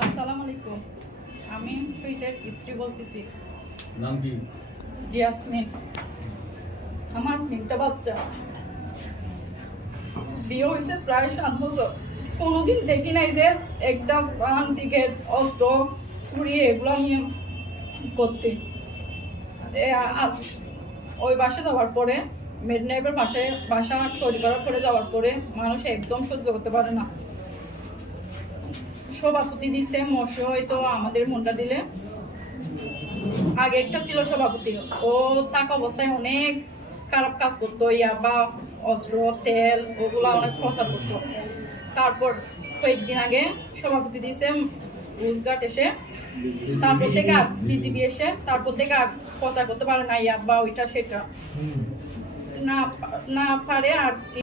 আসসালামু আলাইকুম, আমি সুইটের স্ত্রী বলতেছি। নাম কি? ইয়াসমিন। আমার 3টা বাচ্চা, বিয়ে হয়েছে প্রায় 7 বছর। কোনোদিন দেখি নাই যে একটা পান, সিগারেট, অস্ত্র, ছুরি এগুলো নিয়ে করতে। ওই বাসা যাওয়ার পরে, মেডনাইপের বাসা তৈরি করার পরে যাওয়ার পরে মানুষ একদম সহ্য করতে পারে না। সভাপতি দিচ্ছে মশো, হয়তো আমাদের মনটা দিলে। আগে একটা ছিল সভাপতি, ও থাকা অবস্থায় অনেক খারাপ কাজ করতো, ইয়াবা, অস্ত্র, তেল ওগুলা অনেক প্রচার করতো। তারপর কয়েকদিন আগে সভাপতি দিয়েছে রোজগাট এসে, তারপর থেকে আর বিজিবি এসে, তারপর থেকে আর প্রচার করতে পারে না, ইয়াবা ওইটা সেটা না পারে আর